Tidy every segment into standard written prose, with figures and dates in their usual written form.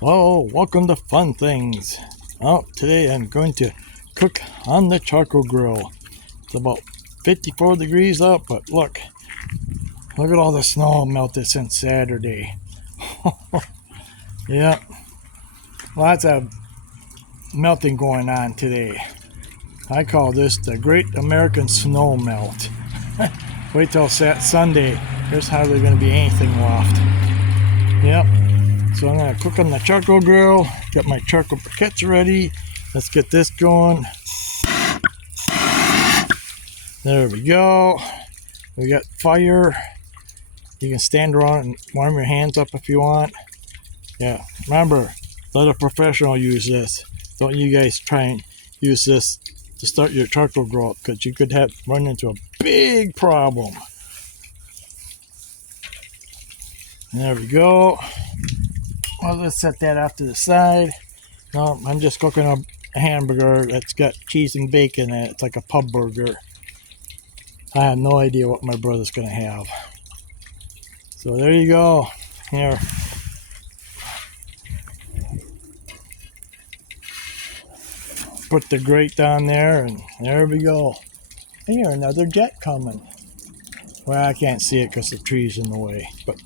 Hello, welcome to Fun Things. Today I'm going to cook on the charcoal grill. It's about 54 degrees up, but look at all the snow melted since Saturday. Yeah, lots of melting going on today. I call this the Great American Snow Melt. Wait till Sunday, there's hardly going to be anything left. Yep. So I'm going to cook on the charcoal grill, get my charcoal briquettes ready. Let's get this going. There we go. We got fire. You can stand around and warm your hands up if you want. Yeah, remember, let a professional use this. Don't you guys try and use this to start your charcoal grill up, because you could run into a big problem. There we go. Well, let's set that off to the side. No, I'm just cooking a hamburger that's got cheese and bacon in it. It's like a pub burger. I have no idea what my brother's going to have. So there you go. Here. Put the grate down there, and there we go. And here, another jet coming. Well, I can't see it because the tree's in the way. But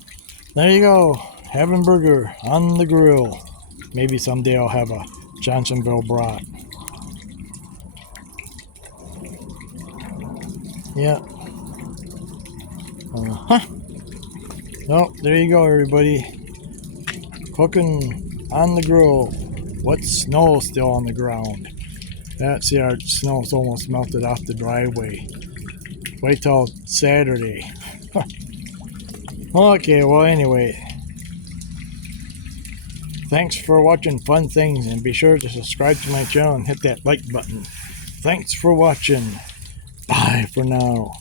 there you go. Having burger on the grill. Maybe someday I'll have a Johnsonville brat. Yeah. Oh, there you go, everybody. Cooking on the grill. What snow still on the ground? See, our snow's almost melted off the driveway. Wait till Saturday. Okay, well, anyway. Thanks for watching Fun Things, and be sure to subscribe to my channel and hit that like button. Thanks for watching. Bye for now.